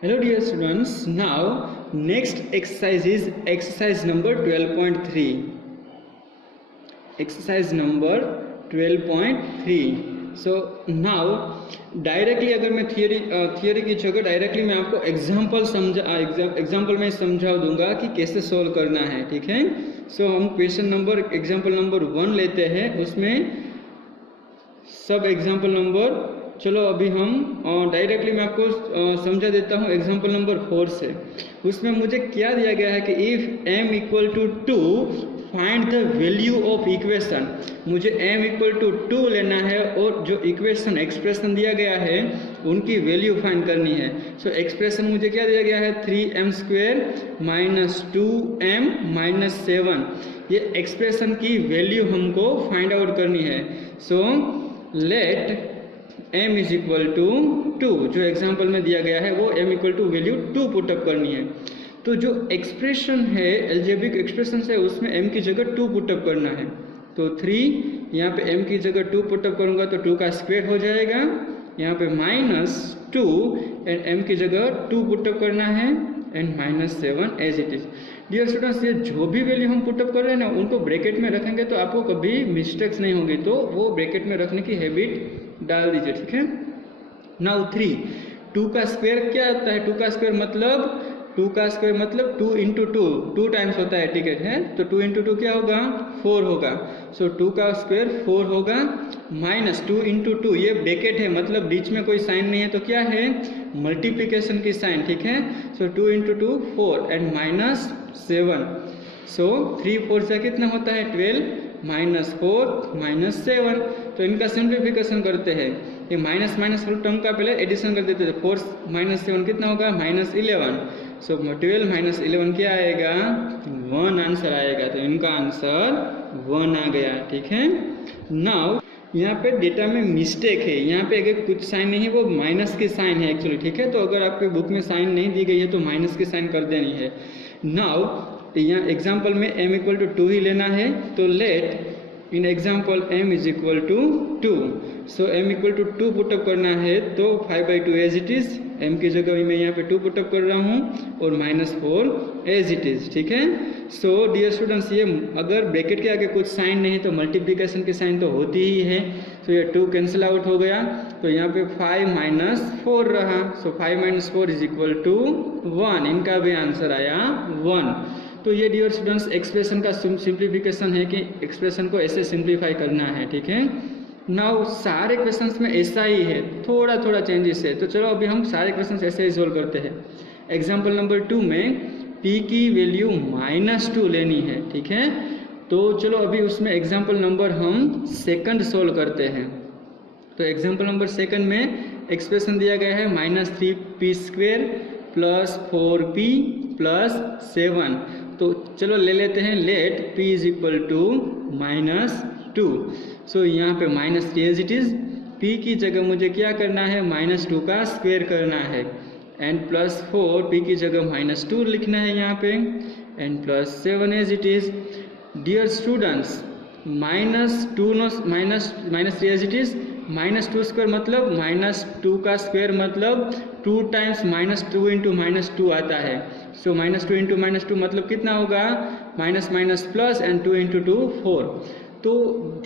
Hello dear students, now next exercise is exercise number 12.3. Exercise number 12.3. So now directly अगर मैं theory की जगह directly मैं आपको एग्जाम्पल में समझा दूंगा कि कैसे सोल्व करना है, ठीक है। सो हम एग्जाम्पल नंबर 1 लेते हैं, उसमें सब एग्जाम्पल नंबर, चलो अभी हम डायरेक्टली मैं आपको समझा देता हूँ एग्जाम्पल नंबर 4 से। उसमें मुझे क्या दिया गया है कि if m equal to 2 find the value of equation. मुझे m इक्वल टू 2 लेना है और जो एक्सप्रेशन दिया गया है उनकी वैल्यू फाइंड करनी है। सो एक्सप्रेशन मुझे क्या दिया गया है 3m² माइनस 2m माइनस 7। ये एक्सप्रेशन की वैल्यू हमको फाइंड आउट करनी है। So let m is equal to 2, जो एग्जाम्पल में दिया गया है वो m equal to value 2 put up करनी है। तो जो एक्सप्रेशन है एल्जेब्रिक एक्सप्रेशन है उसमें m की जगह 2 पुटअप करना है। तो 3 यहाँ पे m की जगह 2 पुटअप करूँगा तो 2 का स्क्वायर हो जाएगा। यहाँ पे -2 एंड m की जगह 2 पुटअप करना है and -7 as it is. Dear students, ये जो भी वैल्यू हम पुटअप कर रहे हैं ना उनको ब्रैकेट में रखेंगे तो आपको कभी मिस्टेक्स नहीं होंगी, तो वो ब्रैकेट में रखने की हैबिट डाल दीजिए, ठीक है। नाउ 3, 2 का स्क्वायर क्या होता है? 2 का स्क्वायर मतलब 2 इंटू 2 टाइम्स होता है, ठीक है। तो 2 इंटू 2 क्या होगा? 4 होगा। सो 2 का स्क्वायर 4 होगा माइनस 2 इंटू 2, ये ब्रैकेट है मतलब बीच में कोई साइन नहीं है तो क्या है? मल्टीप्लिकेशन की साइन, ठीक है। सो 2 इंटू 2 4 एंड -7। सो 3 4 से कितना होता है? 12 -4 -7। तो इनका सिंप्लीफिकेशन करते हैं। ये माइनस टर्म का पहले एडिशन कर देते थे। 4 -7 कितना होगा? -11। सो 12 -11 क्या आएगा? 1 आंसर आएगा। तो इनका आंसर 1 आ गया, ठीक है। नाउ यहाँ पे डेटा में मिस्टेक है, यहाँ पे अगर कुछ साइन नहीं है वो माइनस की साइन है एक्चुअली, ठीक है। तो अगर आपके बुक में साइन नहीं दी गई है तो माइनस की साइन कर देनी है। नाउ यहाँ एग्जाम्पल में m इक्वल टू 2 ही लेना है, तो let in example m is equal to 2। So m equal to 2 put up करना है तो 5/2 एज इट इज। m की जगह मैं यहाँ पे 2 पुटअप कर रहा हूँ और -4 एज इट इज, ठीक है। सो डियर स्टूडेंट्स, ये अगर ब्रैकेट के आगे कुछ साइन नहीं तो मल्टीप्लिकेशन की साइन तो होती ही है। तो ये 2 कैंसिल आउट हो गया, तो यहाँ पे 5 -4 रहा। सो 5 - 4 इज इक्वल टू 1। इनका भी आंसर आया 1। तो ये डियर स्टूडेंट्स एक्सप्रेशन का सिंप्लीफिकेशन है कि एक्सप्रेशन को ऐसे सिंप्लीफाई करना है, ठीक है। नाउ सारे क्वेश्चंस में ऐसा ही है, थोड़ा थोड़ा चेंजेस है। तो चलो अभी हम सारे क्वेश्चंस ऐसे ही सोल्व करते हैं। एग्जाम्पल नंबर 2 में p की वैल्यू -2 लेनी है, ठीक है। तो चलो अभी उसमें एग्जाम्पल नंबर हम सेकंड सोल्व करते हैं। तो एग्जाम्पल नंबर सेकंड में एक्सप्रेशन दिया गया है -3p² + 4p + 7। तो चलो ले लेते हैं let p is equal to -2। So यहाँ पे -3 एज इट इज। p की जगह मुझे क्या करना है? -2 का स्क्वायर करना है एंड +4, p की जगह -2 लिखना है यहाँ पे and +7 as it is. Dear students, -3 as it is. -2 square मतलब -2 का स्क्वायर मतलब 2 टाइम्स -2 इंटू -2 आता है। सो -2 इंटू -2 मतलब कितना होगा? Minus plus and 2 into 2 4। तो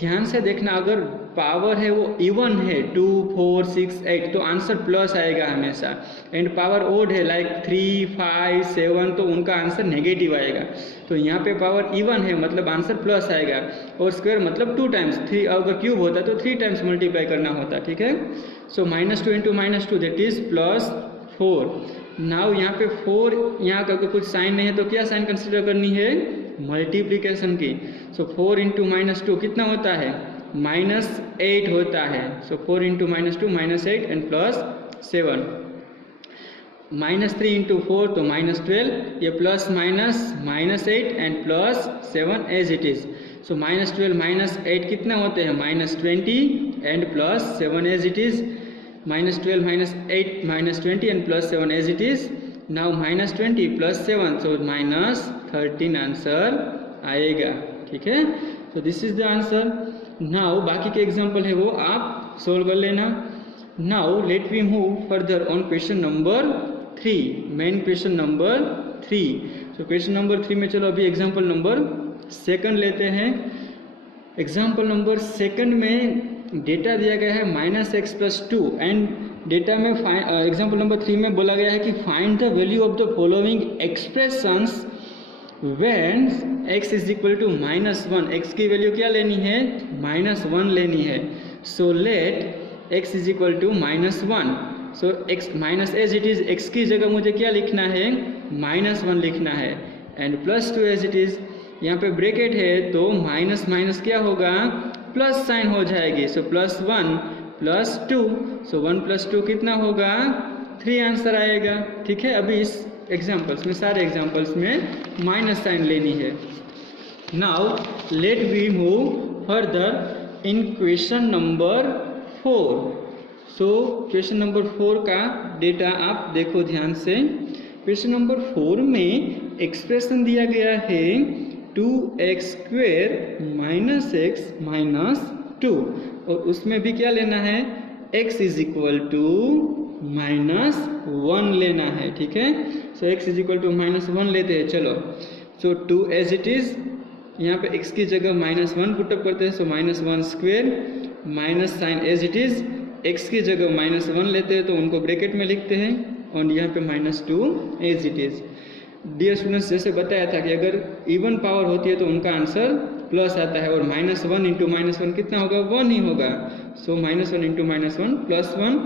ध्यान से देखना, अगर पावर है वो इवन है 2 4 6 8 तो आंसर प्लस आएगा हमेशा। एंड पावर ओड है लाइक 3 5 7 तो उनका आंसर नेगेटिव आएगा। तो यहाँ पे पावर इवन है मतलब आंसर प्लस आएगा, और स्क्वायर मतलब 2 टाइम्स। 3 अगर क्यूब होता तो 3 टाइम्स मल्टीप्लाई करना होता, ठीक है। सो -2 इंटू -2 दैट इज +4। नाउ यहाँ पे 4 यहाँ का कुछ साइन नहीं है तो क्या साइन कंसिडर करनी है? मल्टीप्लिकेशन की। सो 4 इंटू -2 कितना होता है? -8 होता है। सो 4 इंटू -2 -8 एंड +7। -3 इंटू 4 तो -12, ये plus minus -8 and +7 as it is. So -12 -8 कितना होते हैं? -20 and +7 as it is. -12 -8 -20 and +7 as it is. Now -20 +7 so -13 answer आएगा, ठीक है। तो this is the answer. Now बाकी के एग्जाम्पल है वो आप सोल्व कर लेना। Now let we move further on question number 3, main question number 3। तो क्वेश्चन नंबर 3 में चलो अभी एग्जाम्पल नंबर 2 लेते हैं। एग्जाम्पल नंबर 2 में डेटा दिया गया है -x+2 एंड डेटा में एग्जाम्पल नंबर 3 में बोला गया है कि find the value of the following expressions when x is equal to -1। x की वैल्यू क्या लेनी है? -1 लेनी है। So let x is equal to -1। So x minus as it is, x की जगह मुझे क्या लिखना है? -1 लिखना है एंड +2 एज इट इज़। यहाँ पे ब्रैकेट है तो माइनस माइनस क्या होगा? प्लस साइन हो जाएगी। सो +1 +2, सो 1 + 2 कितना होगा? 3 आंसर आएगा। ठीक है, अभी इस एग्जाम्पल्स में, सारे एग्जाम्पल्स में माइनस साइन लेनी है। Now let we move further in question number 4। सो क्वेश्चन नंबर 4 का डेटा आप देखो ध्यान से। क्वेश्चन नंबर 4 में एक्सप्रेशन दिया गया है 2x² - x - 2 और उसमें भी क्या लेना है? x इज इक्वल टू -1 लेना है। ठीक है, सो x इज इक्वल टू -1 लेते हैं। चलो, सो 2 एज इट इज, यहाँ पे x की जगह -1 पुटअप करते हैं। So -1² minus sign as it is, x की जगह -1 लेते हैं तो उनको ब्रैकेट में लिखते हैं और यहाँ पे -2 as it is. Dear students, जैसे बताया था कि अगर इवन पावर होती है तो उनका आंसर प्लस आता है और -1 × -1 कितना होगा? 1 ही होगा। सो -1 × -1 +1,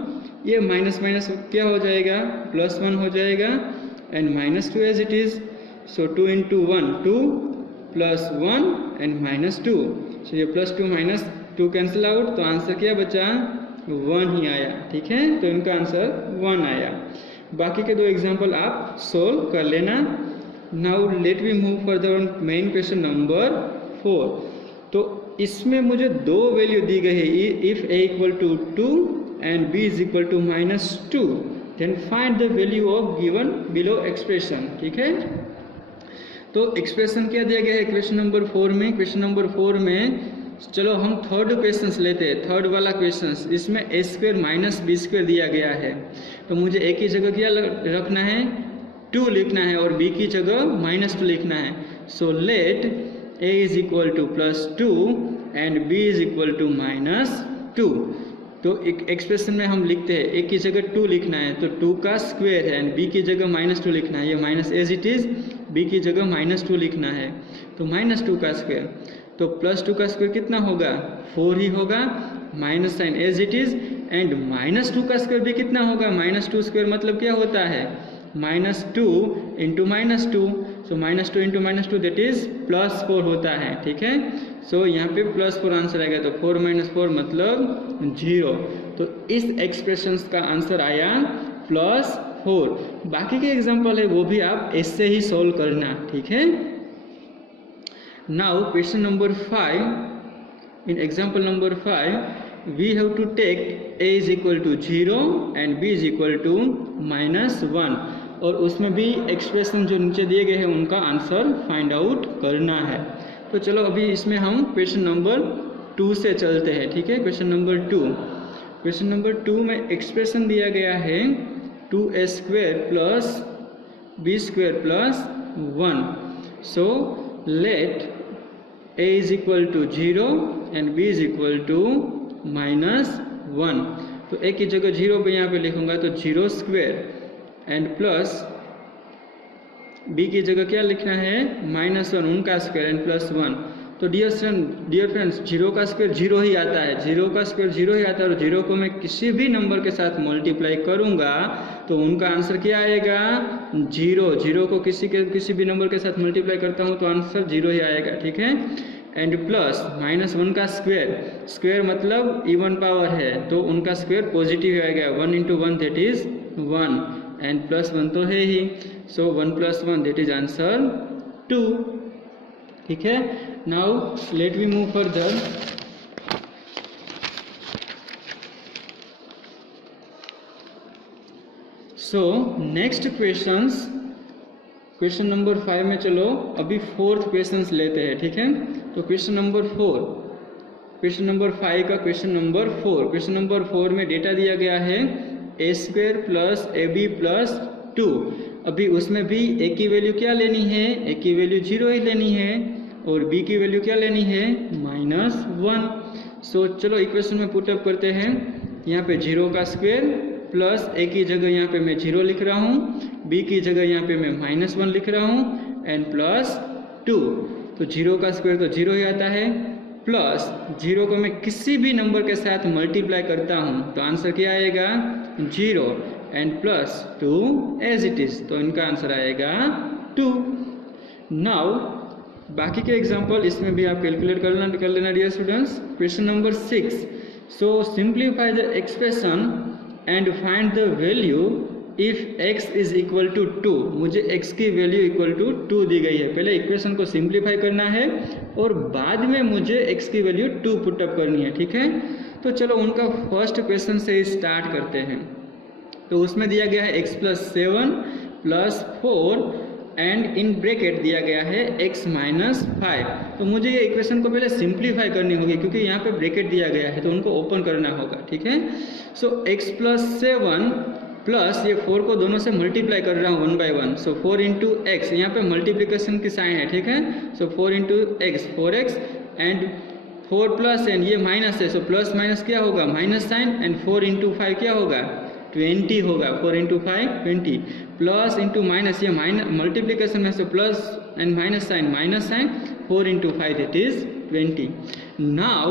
ये माइनस माइनस क्या हो जाएगा? +1 हो जाएगा and -2 as it is. So 2 × 1 2 +1 and -2। So ये +2 -2 कैंसिल आउट, तो आंसर क्या बचा? 1 ही आया। ठीक है, तो इनका आंसर 1 आया। बाकी के 2 एग्जाम्पल आप सोल्व कर लेना। Now let we move further on main question number 4। तो इसमें मुझे 2 वैल्यू दी गई है, if a equal to 2 and b is equal to -2 then find the value of given below expression. ठीक है, तो एक्सप्रेशन क्या दिया गया है क्वेश्चन नंबर 4 में? क्वेश्चन नंबर 4 में चलो हम थर्ड क्वेश्चन लेते हैं, थर्ड वाला क्वेश्चन। इसमें a² - b² दिया गया है, तो मुझे a की जगह क्या रखना है? 2 लिखना है और b की जगह -2 लिखना है। So let a is equal to +2 and b is equal to -2। तो एक एक्सप्रेशन में हम लिखते हैं a की जगह 2 लिखना है तो 2 का स्क्वायर है एंड b की जगह -2 लिखना है। ये minus as it is, b की जगह -2 लिखना है तो -2 का स्क्वायर, तो +2 का स्क्वायर कितना होगा? 4 ही होगा। Minus sign as it is and -2 का स्क्वायर भी कितना होगा? -2 स्क्वायर मतलब क्या होता है? -2 × -2। सो -2 × -2 दैट इज +4 होता है। ठीक है, सो यहाँ पे +4 आंसर आएगा, तो 4 - 4 मतलब 0। तो इस एक्सप्रेशन का आंसर आया +4। बाकी के एग्जाम्पल है वो भी आप ऐसे ही सोल्व करना। ठीक है, now question number 5। In example number 5 we have to take a is equal to 0 and b is equal to -1 और उसमें भी एक्सप्रेशन जो नीचे दिए गए हैं उनका आंसर फाइंड आउट करना है। तो चलो अभी इसमें हम क्वेश्चन नंबर 2 से चलते हैं। ठीक है, क्वेश्चन नंबर 2। क्वेश्चन नंबर 2 में एक्सप्रेशन दिया गया है 2a² + b² + 1। So let a is equal to 0 and b is equal to -1। तो a की जगह 0 पे यहाँ पे लिखूंगा तो 0² एंड प्लस b की जगह क्या लिखना है? -1 उनका स्क्वायर एंड +1। तो डियर फ्रेंड्स, 0 का स्क्वायर 0 ही आता है, 0 का स्क्वायर 0 ही आता है और 0 को मैं किसी भी नंबर के साथ मल्टीप्लाई करूंगा तो उनका आंसर क्या आएगा? 0। 0 को किसी भी नंबर के साथ मल्टीप्लाई करता हूं तो आंसर 0 ही आएगा। ठीक है, एंड प्लस -1 का स्क्वायर मतलब इवन पावर है तो उनका स्क्वायर पॉजिटिव आएगा। 1 × 1 दैट इज 1 एंड +1 तो है ही। So 1 + 1 that is answer 2। ठीक है, now let we move further. So next question number 5 में चलो अभी 4th क्वेश्चन लेते हैं। ठीक है, तो क्वेश्चन नंबर 4, क्वेश्चन नंबर 5 का क्वेश्चन नंबर 4। क्वेश्चन नंबर 4 में डेटा दिया गया है a² + ab + 2। अभी उसमें भी ए की वैल्यू क्या लेनी है, ए की वैल्यू 0 ही लेनी है और बी की वैल्यू क्या लेनी है, -1। सो चलो इक्वेशन में पुटअप करते हैं। यहाँ पे 0 का स्क्वायर प्लस ए की जगह यहाँ पे मैं 0 लिख रहा हूँ, बी की जगह यहाँ पे मैं -1 लिख रहा हूँ एंड प्लस 2। तो 0 का स्क्वायर तो 0 ही आता है, प्लस 0 को मैं किसी भी नंबर के साथ मल्टीप्लाई करता हूँ तो आंसर क्या आएगा, 0 and plus 2 as it is, तो इनका आंसर आएगा 2। नाउ बाकी के एग्जाम्पल इसमें भी आप कैलकुलेट कर लेना dear students. Question number 6, so simplify the expression and find the value if x is equal to 2। मुझे x की वैल्यू इक्वल टू 2 दी गई है। पहले इक्वेशन को सिंप्लीफाई करना है और बाद में मुझे x की वैल्यू 2 पुटअप करनी है, ठीक है। तो चलो उनका फर्स्ट क्वेश्चन से स्टार्ट करते हैं। तो उसमें दिया गया है x plus 7 plus 4 and in bracket दिया गया है x माइनस 5। तो मुझे ये इक्वेशन को पहले सिंप्लीफाई करनी होगी क्योंकि यहाँ पे ब्रैकेट दिया गया है तो उनको ओपन करना होगा, ठीक है। सो x प्लस 7 प्लस ये 4 को दोनों से मल्टीप्लाई कर रहा हूँ 1 बाई 1। सो 4 इंटू एक्स, यहाँ पे मल्टीप्लिकेशन की साइन है, ठीक है। सो 4 into x 4x and 4 plus and ये माइनस है, सो प्लस माइनस क्या होगा, माइनस साइन एंड 4 इंटू 5 क्या होगा, 20 होगा। 4 इंटू 5 20 प्लस इंटू माइनस, ये माइनस मल्टीप्लिकेशन में, so plus and minus sign 4 into 5 that is 20। Now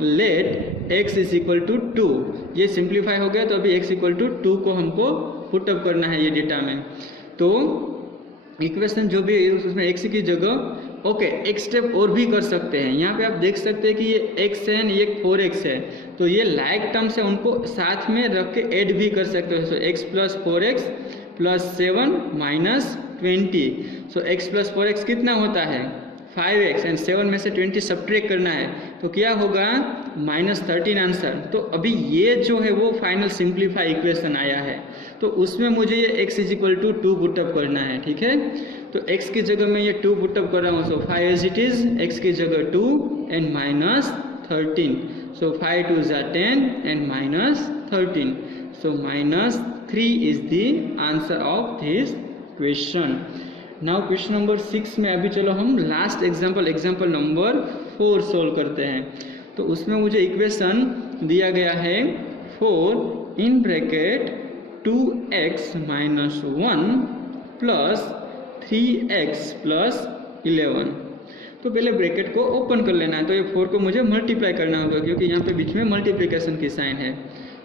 let x is equal to 2। ये सिंप्लीफाई हो गया तो अभी x इक्वल टू 2 को हमको पुटअप करना है ये डेटा में। तो इक्वेशन जो भी है उसमें x की जगह ओके एक स्टेप और भी कर सकते हैं। यहाँ पे आप देख सकते हैं कि ये x है ये 4x है, तो ये लाइक टर्म से उनको साथ में रख के ऐड भी कर सकते हो। सो x plus 4x plus 7 minus 20। सो x प्लस 4x कितना होता है, 5x एंड 7 में से 20 सब्ट्रैक्ट करना है तो क्या होगा, -13 आंसर। तो अभी ये जो है वो फाइनल सिंप्लीफाई इक्वेशन आया है तो उसमें मुझे ये x is equal to 2 put up करना है, ठीक है। तो x की जगह मैं ये 2 पुटअप कर रहा हूँ। सो 5 एज इट इज, x की जगह 2 एंड -13। सो 5 2 ज़ा 10 and -13। So -3 is the answer of this question. Now question number 6 में अभी चलो हम लास्ट एग्जाम्पल नंबर 4 सोल्व करते हैं। तो उसमें मुझे इक्वेशन दिया गया है 4 in bracket 2x minus 1 plus 3x plus 11। तो पहले ब्रैकेट को ओपन कर लेना है। तो ये 4 को मुझे मल्टीप्लाई करना होगा क्योंकि यहाँ पे बीच में मल्टीप्लिकेशन की साइन है।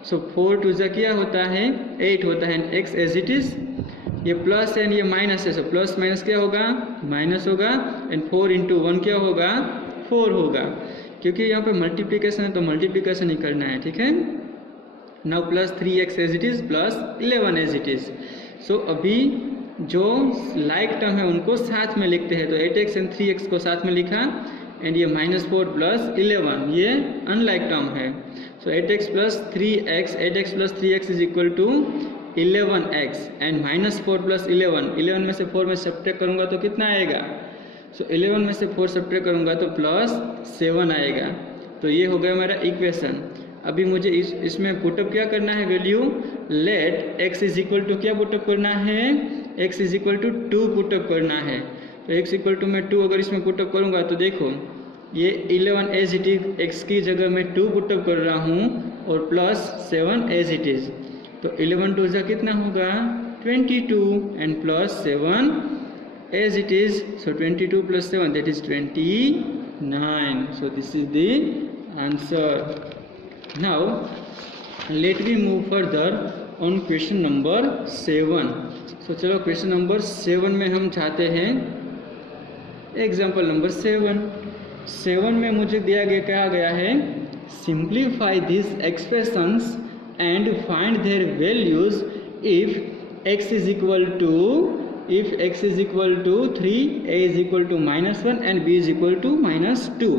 सो 4 2 जा क्या होता है, 8 होता है। x एज इट इज, ये प्लस एंड ये माइनस है, सो प्लस माइनस क्या होगा, माइनस होगा एंड 4 इंटू 1 क्या होगा, 4 होगा। क्योंकि यहाँ पे मल्टीप्लिकेशन है तो मल्टीप्लिकेशन ही करना है, ठीक है। Now plus 3x as it is plus 11 as it is. So अभी जो लाइक टर्म है उनको साथ में लिखते हैं। तो 8x एंड 3x को साथ में लिखा एंड ये -4 प्लस 11 ये अनलाइक टर्म है। So 8x plus 3x, 8x plus 3x is equal to 11x and -4 plus 11 में से 4 में सब्ट्रैक्ट करूँगा तो कितना आएगा। सो 11 में से 4 सब्ट्रैक्ट करूँगा तो +7 आएगा। तो ये हो गया हमारा इक्वेशन। अभी मुझे इसमें पुटअप क्या करना है, value let x is equal to क्या पुटअप करना है, x is equal to 2 put up करना है। तो x इक्वल टू मैं 2 अगर इसमें पुटअप करूँगा तो देखो ये 11 एज इट इज, x की जगह मैं 2 पुटअप कर रहा हूँ और +7 एज इट इज। तो 11 2 जा कितना होगा, 22 and +7 as it is. So 22 + 7 that is 29। So this is the answer. Now let me move further on question number 7. So चलो क्वेश्चन नंबर 7 में हम चाहते हैं एग्जाम्पल नंबर 7 में मुझे दिया गया कहा गया है simplify this expressions and find their values if x is equal to 3, a is equal to -1 and b is equal to -2।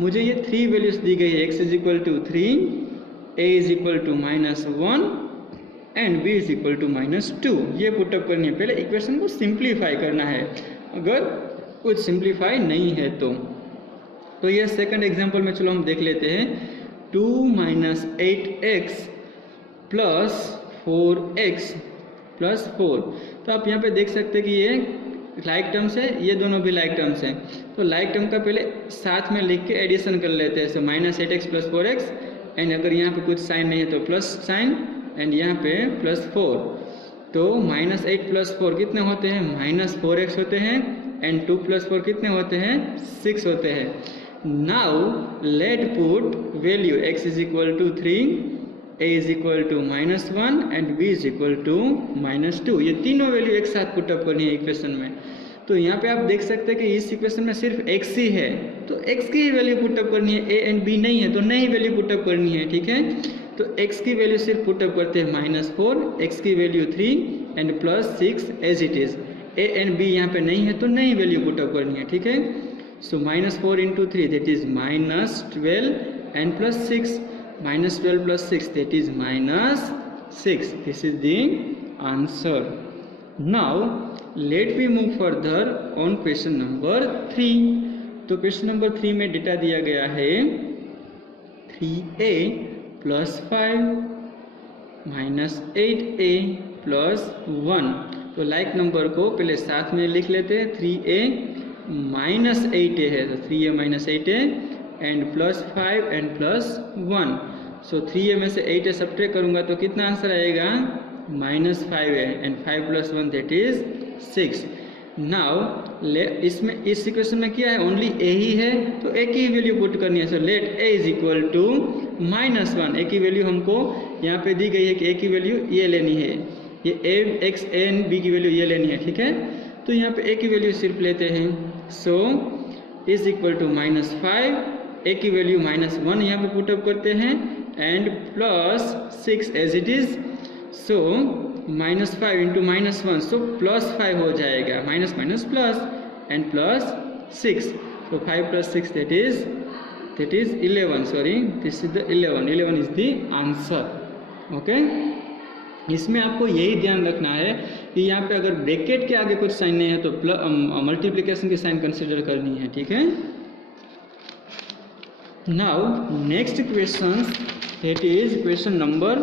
मुझे ये 3 वैल्यूज दी गई है, x is equal to 3, a is equal to -1 and b is equal to -2। ये put up करनी है। पहले equation को सिंप्लीफाई करना है अगर कुछ सिंप्लीफाई नहीं है तो ये सेकंड एग्जांपल में चलो हम देख लेते हैं। 2 - 8x प्लस 4x प्लस 4। तो आप यहाँ पे देख सकते हैं कि ये लाइक टर्म्स है, ये दोनों भी लाइक टर्म्स हैं। तो लाइक टर्म का पहले साथ में लिख के एडिशन कर लेते हैं। सो -8x + 4x, एंड अगर यहाँ पे कुछ साइन नहीं है तो प्लस साइन, एंड यहाँ पे +4। तो -8 + 4 कितने होते हैं? -4x होते हैं, एंड 2 + 4 कितने होते हैं? 6 होते हैं। Now let put value x = 3, a = -1 and b = -2। ये तीनों वैल्यू एक साथ पुटअप करनी है इक्वेशन में। तो यहाँ पे आप देख सकते हैं कि इस इक्वेशन में सिर्फ x ही है, तो x की ही वैल्यू पुटअप करनी है, a एंड b नहीं है तो नहीं वैल्यू पुटअप करनी है, ठीक है। तो x की वैल्यू सिर्फ पुटअप करते हैं -4, x की value 3 and +6 as it is. a and b यहाँ पे नहीं है तो नहीं वैल्यू पुटअप करनी है, ठीक है। सो -4 × 3 that is -12 and +6, -12 + 6 that is -6. This is the answer. Now let me move further on question number 3. तो क्वेश्चन नंबर 3 में डेटा दिया गया है 3a + 5 -8a + 1। तो लाइक नंबर को पहले साथ में लिख लेते हैं। 3a -8a है तो 3a - 8a and +5 and +1। So 3a में से 8a सब्ट्रैक्ट करूँगा तो कितना आंसर आएगा? -5a and 5 + 1 that is 6। Now इसमें इस इक्वेशन में क्या है? ओनली a ही है तो a की वैल्यू पुट करनी है। So let a = -1। a की वैल्यू हमको यहाँ पे दी गई है कि a की वैल्यू ये लेनी है, ये a x एंड b की वैल्यू ये लेनी है, ठीक है। तो यहाँ पे a की वैल्यू सिर्फ लेते हैं। सो = -5, a की वैल्यू -1 यहाँ पे पुटअप करते हैं एंड +6 एज इट इज। सो -5 × -1 सो +5 हो जाएगा, minus minus plus and +6। So 5 + 6 that is 11। Sorry, this is the 11 is the answer. Okay, इसमें आपको यही ध्यान रखना है कि यहाँ पे अगर ब्रैकेट के आगे कुछ साइन नहीं है तो मल्टीप्लिकेशन की साइन कंसिडर करनी है, ठीक है। Now next question that is question number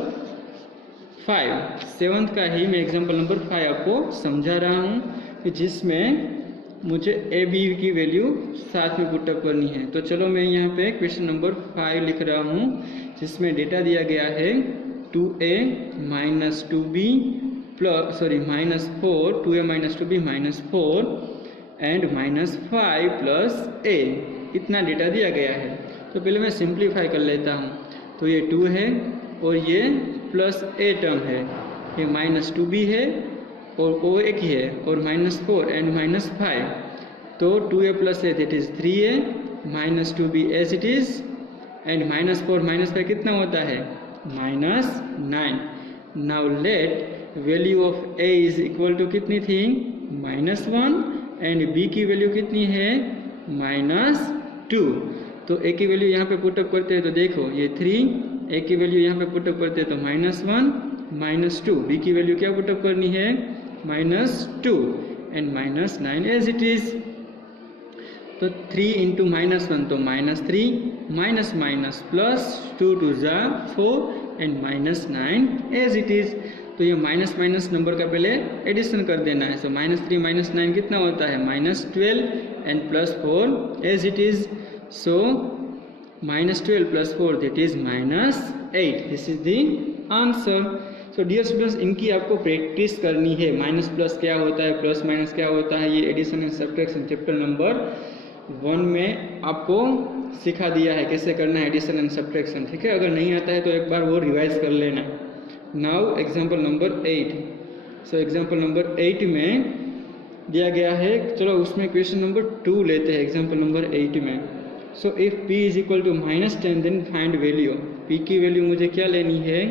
5। 7th का ही मैं एग्जांपल नंबर 5 आपको समझा रहा हूँ कि जिसमें मुझे ए बी की वैल्यू साथ में पुटअप करनी है। तो चलो मैं यहाँ पे क्वेश्चन नंबर 5 लिख रहा हूँ जिसमें डेटा दिया गया है 2a - 2b -4, 2a - 2b -4 and -5 + a, इतना डेटा दिया गया है। तो पहले मैं सिंप्लीफाई कर लेता हूँ। तो ये 2 है और ये +a टर्म है, ये -2b है और o एक ही है और -4 एंड -5। तो 2a + a that is 3a -2b as it is and -4 -5 कितना होता है? -9। Now let value of a is equal to कितनी थी? -1 एंड b की वैल्यू कितनी है? -2। तो a की वैल्यू यहाँ पे पुटअप करते हैं तो देखो ये 3, a की वैल्यू यहाँ पे पुटअप करते हैं तो -1 -2, b की वैल्यू क्या पुटअप करनी है? -2 एंड -9 एज इट इज। तो 3 × -1 तो -3 minus minus plus 2 × 4 and -9 as it is. तो ये माइनस माइनस नंबर का पहले एडिशन कर देना है। सो -3 - 9 कितना होता है? -12 and +4 as it is. So -12 + 4 that is -8। This is the answer. So dear students, इनकी आपको प्रैक्टिस करनी है। माइनस प्लस क्या होता है, प्लस माइनस क्या होता है, ये addition and subtraction chapter number 1 में आपको सिखा दिया है कैसे करना है एडिशन एंड सब्ट्रैक्शन, ठीक है। अगर नहीं आता है तो एक बार वो रिवाइज कर लेना। Now example number 8। सो एग्जाम्पल नंबर 8 में दिया गया है, चलो उसमें क्वेश्चन नंबर 2 लेते हैं एग्जाम्पल नंबर 8 में। So if p = -10 then find value. p की वैल्यू मुझे क्या लेनी है?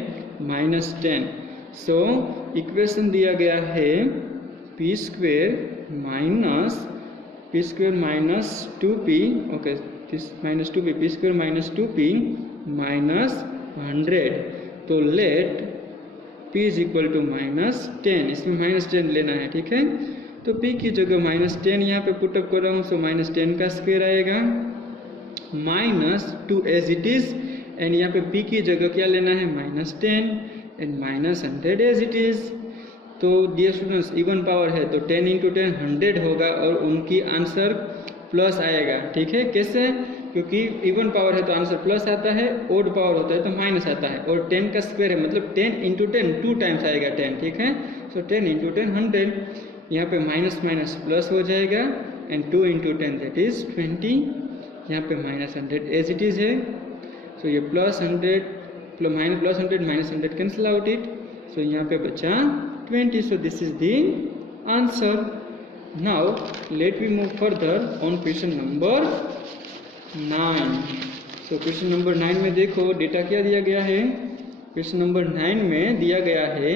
-10। सो इक्वेशन दिया गया है p² - 2p, okay, this -2p, p² - 2p -100। तो लेट p = -10, इसमें -10 लेना है, ठीक है। तो p की जगह -10 यहाँ पे पुटअप कर रहा हूँ। सो -10 का स्क्वायर आएगा -2 एज इट इज एंड यहाँ पे p की जगह क्या लेना है? -10 एंड -100 एज इट इज। तो डियर स्टूडेंट्स इवन पावर है तो 10 इंटू 10 100 होगा और उनकी आंसर प्लस आएगा। ठीक है, कैसे? क्योंकि इवन पावर है तो आंसर प्लस आता है, ओड पावर होता है तो माइनस आता है, और 10 का स्क्वायर है मतलब 10 इंटू 10 2 टाइम्स आएगा 10। ठीक है, सो 10 इंटू 10 100, यहाँ पे माइनस माइनस प्लस हो जाएगा एंड 2 इंटू 10 दैट इज 20, यहाँ पे माइनस 100 एज इट इज है। सो ये plus 100 plus 100 minus 100 cancel out it, so यहाँ पे बचा 20। So this is the answer. Now let we move further on question number 9। So question number 9 में देखो data क्या दिया गया है। क्वेश्चन नंबर 9 में दिया गया है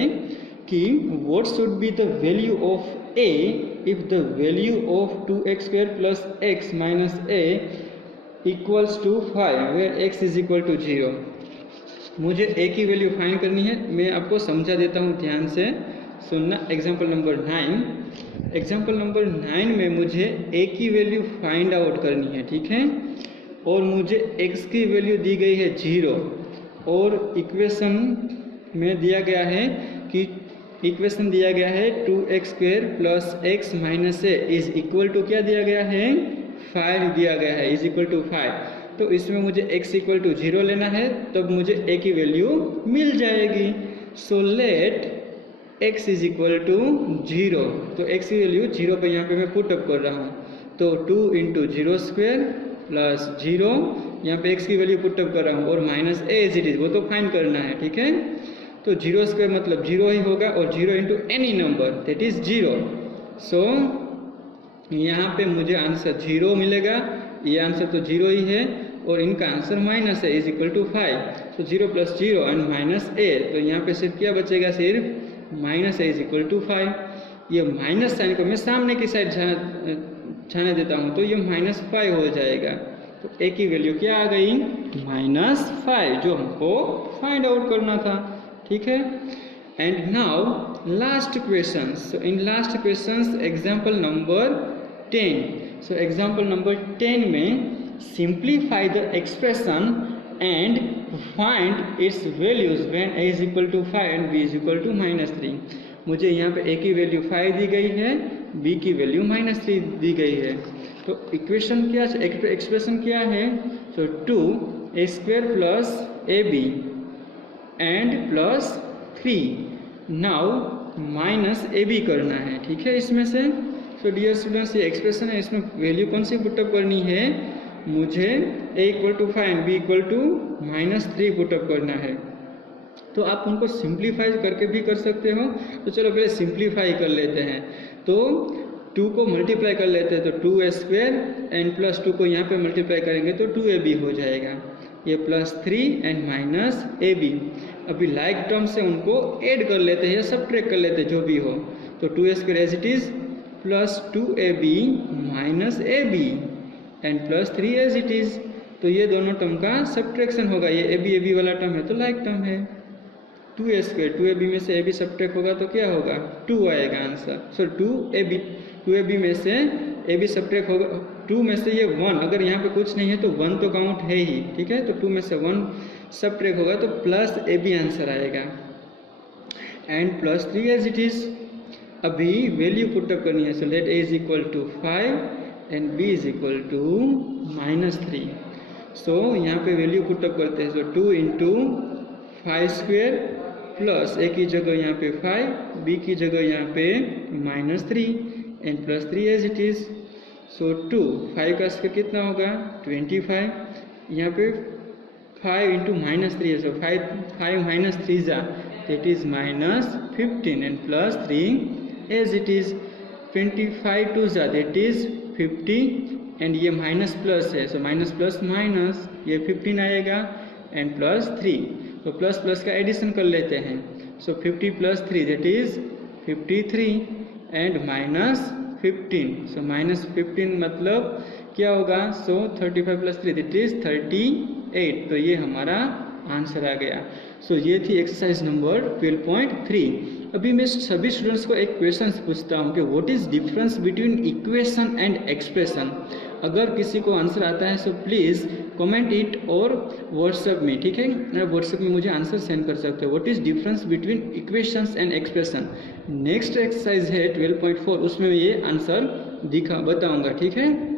कि what should be the value of a if the value of 2x square plus x minus a equals to 5 where x is equal to 0। मुझे a की वैल्यू फाइंड करनी है। मैं आपको समझा देता हूँ, ध्यान से सुनना। एग्जाम्पल नंबर 9, एग्जाम्पल नंबर 9 में मुझे a की वैल्यू फाइंड आउट करनी है। ठीक है, और मुझे x की वैल्यू दी गई है 0 और इक्वेशन में दिया गया है कि इक्वेशन दिया गया है 2x square plus x minus a is equal to क्या दिया गया है 5 दिया गया है, इज इक्वल टू 5। तो इसमें मुझे x इक्वल टू 0 लेना है, तब मुझे a की वैल्यू मिल जाएगी। So let x is equal to 0, तो x की वैल्यू 0 पे यहाँ पे मैं पुट अप कर रहा हूँ, तो 2 इंटू 0 स्क्वायर प्लस 0, यहाँ पे x की वैल्यू पुट अप कर रहा हूँ और minus a as it is, वो तो फाइंड करना है। ठीक है, तो 0 स्क्वायर मतलब 0 ही होगा और 0 into any number that is 0। सो यहाँ पे मुझे आंसर 0 मिलेगा, ये आंसर तो 0 ही है और इनका आंसर माइनस है, इज इक्वल टू 5। तो 0 प्लस 0 एंड माइनस ए, तो यहाँ पे सिर्फ क्या बचेगा, सिर्फ minus a is equal to 5। ये माइनस साइन को मैं सामने की साइड जाने देता हूँ तो ये -5 हो जाएगा। तो ए की वैल्यू क्या आ गई, -5, जो हमको फाइंड आउट करना था। ठीक है, and now last question. So in last question example number 10। So example number 10 में simplify the expression and find its values when a is equal to 5 and b is equal to -3। मुझे यहाँ पे a की value 5 दी गई है, b की value -3 दी गई है। तो इक्वेशन क्या, एक्सप्रेशन क्या है, सो 2a square plus ab and plus 3। Now minus ab करना है। ठीक है, इसमें से सो डियर स्टूडेंट्स ये एक्सप्रेशन है, इसमें वैल्यू कौन सी पुटअप करनी है, मुझे a equal to 5 and b equal to -3 put up करना है। तो आप उनको सिंप्लीफाई करके भी कर सकते हो, तो चलो पहले सिंप्लीफाई कर लेते हैं। तो 2 को मल्टीप्लाई कर लेते हैं, तो 2a स्क्वायर एंड प्लस 2 को यहाँ पे मल्टीप्लाई करेंगे तो 2ab हो जाएगा, ये +3 एंड -ab। अभी लाइक टर्म से उनको ऐड कर लेते हैं या सब्ट्रैक्ट कर लेते हैं, जो भी हो। तो 2a square as it is plus 2ab -ab and +3 as it is. तो ये दोनों टर्म का सब्ट्रैक्शन होगा, ये ab वाला टर्म है तो लाइक टर्म है। 2a स्क्वायर 2ab में से ab सब्ट्रैक्ट होगा तो क्या होगा, 2 आएगा आंसर। सो 2ab में से ab सब्ट्रैक्ट होगा, 2 में से ये 1, अगर यहाँ पे कुछ नहीं है तो 1 तो काउंट है ही। ठीक है, तो 2 में से 1 सब्ट्रैक्ट होगा तो +ab आंसर आएगा एंड +3 एज इट इज। अभी वैल्यू पुटअप करनी है, so let a is equal to 5 and b is equal to -3। So यहाँ पे वैल्यू पुटअप करते हैं, so 2 into 5 square plus a की जगह यहाँ पे 5, b की जगह यहाँ पे -3 and +3 as it is. So 2 5 का स्क्वायर कितना होगा 25, यहाँ पे 5 इंटू -3 है, सो 5 माइनस 3 जा that is -15 and +3 as it is. 25 2 जा दैट इज 50 एंड ये माइनस प्लस है, सो माइनस प्लस माइनस ये 15 आएगा एंड +3, तो प्लस प्लस का एडिशन कर लेते हैं। सो 50 + 3 दैट इज 53 एंड -15, सो -15 मतलब क्या होगा, सो 35 + 3 दैट इज 38। तो ये हमारा आंसर आ गया। सो ये थी एक्सरसाइज नंबर 12.3। अभी मैं सभी स्टूडेंट्स को एक क्वेश्चन पूछता हूँ कि what is difference between equation and expression. अगर किसी को आंसर आता है सो प्लीज़ कमेंट इट और व्हाट्सएप में, ठीक है, व्हाट्सएप में मुझे आंसर सेंड कर सकते हो। What is difference between equations and expression. Next exercise है 12.4, उसमें ये आंसर बताऊंगा, ठीक है।